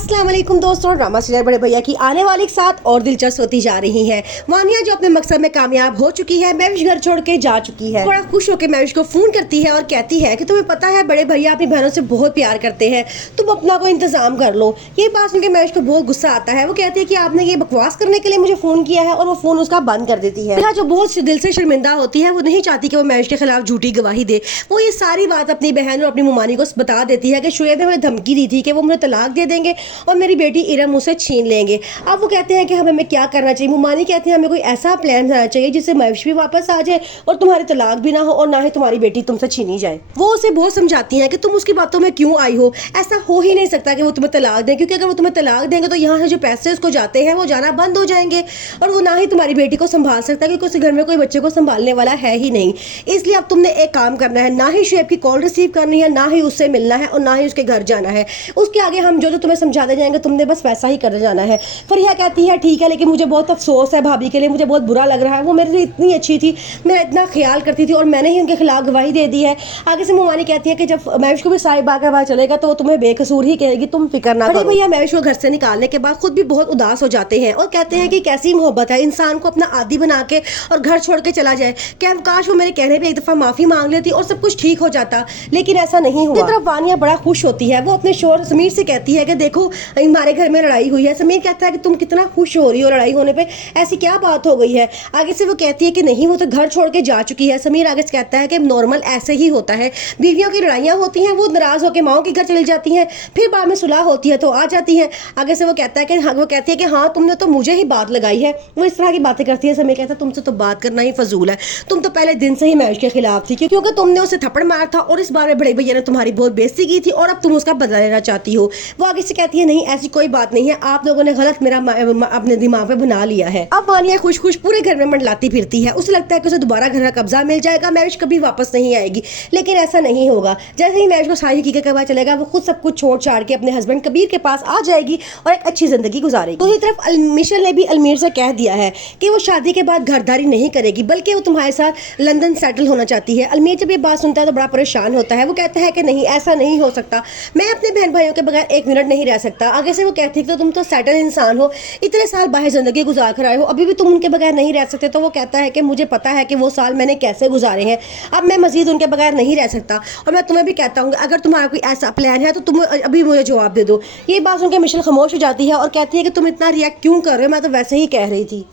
अस्सलाम वालेकुम दोस्तों, ड्रामा सीरियल बड़े भैया की आने वाली 7 और दिलचस्प होती जा रही है। वानिया जो अपने मकसद में कामयाब हो चुकी है, महविश घर छोड़ के जा चुकी है। बड़ा खुश होकर महविश को फोन करती है और कहती है कि तुम्हें पता है बड़े भैया अपनी बहनों से बहुत प्यार करते हैं, तुम अपना कोई इंतजाम कर लो। ये बात सुनकर महविश को बहुत गुस्सा आता है। वो कहती है कि आपने ये बकवास करने के लिए मुझे फोन किया है, और वो फोन उसका बंद कर देती है। जो बहुत दिल से शर्मिंदा होती है, वो नहीं चाहती कि वो महविश के खिलाफ झूठी गवाही दे। वो ये सारी बात अपनी बहन और अपनी मुमानी को बता देती है कि शुएब ने मुझे धमकी दी थी कि वो मुझे तलाक दे देंगे और मेरी बेटी इरम मुझसे छीन लेंगे। अब वो कहते हैं कि हमें क्या करना चाहिए। मुमानी कहते हैं हमें कोई ऐसा प्लान बनाना चाहिए जिससे महविश भी वापस आ जाए और तुम्हारी तलाक भी ना हो और ना ही तुम्हारी बेटी तुमसे छीनी जाए। वो उसे बहुत समझाती हैं कि तुम उसकी बातों में क्यों आई हो, ऐसा हो ही नहीं सकता कि वो तुम्हें तलाक दें, क्योंकि अगर वो तुम्हें तलाक देंगे तो यहाँ से जो पैसे उसको जाते हैं वो जाना बंद हो जाएंगे और वो ना ही तुम्हारी बेटी को संभाल सकता है, क्योंकि उस घर में कोई बच्चे को संभालने वाला है ही नहीं। इसलिए अब तुमने एक काम करना है, ना ही शुएब की कॉल रिसीव करनी है, ना ही उससे मिलना है और ना ही उसके घर जाना है। उसके आगे हम जो तुम्हें समझाते जाएंगे तुमने बस वैसा ही कर जाना है। फरिया कहती है ठीक है, लेकिन मुझे बहुत अफसोस है भाभी के लिए, मुझे बहुत बुरा लग रहा है। वो मेरे लिए इतनी अच्छी थी, मेरा इतना ख्याल करती थी और मैंने ही उनके खिलाफ गवाही दे दी है। आगे से मुमानी कहती है कि जब महविश को भी सारी बात का पता चलेगा तो वो तुम्हें बेकसूर ही कहेगी, तुम फिक्र ना करो। भैया महविश को घर से निकालने के बाद खुद भी बहुत उदास हो जाते हैं और कहते हैं कि कैसी मोहब्बत है, इंसान को अपना आदी बना के और घर छोड़ के चला जाए। क्या काश वो मेरे कहने पे एक दफा माफी मांग लेती और सब कुछ ठीक हो जाता, लेकिन ऐसा नहीं हुआ। तरफ वानिया बड़ा खुश होती है। वो अपने शोहर समीर से कहती है कि देखो हमारे घर में लड़ाई हुई है। समीर कहता है कि तुम कितना खुश हो रही हो लड़ाई होने पे, ऐसी क्या बात हो गई है। आगे से वो कहती है कि नहीं, वो तो घर छोड़ के जा चुकी है। समीर आगे से कहता है कि नॉर्मल ऐसे ही होता है, बीवियों की लड़ाइयाँ होती हैं, वो नाराज होकर माओ के घर चली जाती हैं, फिर बाद में सुलह होती है तो आ जाती है। आगे से वो कहता है कि वो कहती है कि हाँ तुमने तो मुझे ही बात लगाई है। वो इस तरह की बातें करती है। समीर कहता है तुमसे तो बात करना ही फजूल है, तुम तो पहले दिन से ही महविश के खिलाफ थी, क्योंकि तुमने उसे थप्पड़ मारा था और इस बार में बड़े भैया ने तुम्हारी बहुत बेइज्जती की थी और अब तुम उसका बदला लेना चाहती हो। वो आगे से कहती है नहीं ऐसी कोई बात नहीं है, आप लोगों ने गलत मेरा अपने दिमाग पे बना लिया है। अब वानिया खुश खुश पूरे घर में मंडलाती फिरती है। उसे लगता है कि उसे दोबारा घर का कब्जा मिल जाएगा, महविश कभी वापस नहीं आएगी, लेकिन ऐसा नहीं होगा। जैसे ही महविश को सारी हकीकत का पता चलेगा वो खुद सब कुछ छोड़ छाड़ के अपने हस्बैंड कबीर के पास आ जाएगी और एक अच्छी जिंदगी गुजारेगी। दूसरी तरफ मिशेल ने भी अलमीर से कह दिया है कि वो शादी के बाद घरदारी नहीं करेगी, बल्कि वो तुम्हारे साथ लंदन सेटल होना चाहती है। अलमीर जब ये बात सुनता है तो बड़ा परेशान होता है। वो कहता है कि नहीं ऐसा नहीं हो सकता, मैं अपने बहन भाइयों के बगैर एक मिनट नहीं रह सकता। आगे से वो कहती है तो तुम तो सेटल इंसान हो, इतने साल बाहर जिंदगी गुजार कर आए हो, अभी भी तुम उनके बगैर नहीं रह सकते। तो वो कहता है कि मुझे पता है कि वो साल मैंने कैसे गुजारे हैं, अब मैं मजीद उनके बगैर नहीं रह सकता। और मैं तुम्हें भी कहता हूँ अगर तुम्हारा कोई ऐसा प्लान है तो तुम अभी मुझे जवाब दे दो। ये बात सुनकर मिशेल खामोश हो जाती है और कहती है कि तुम इतना रिएक्ट क्यों कर रहे हो, मैं तो वैसे ही कह रही थी।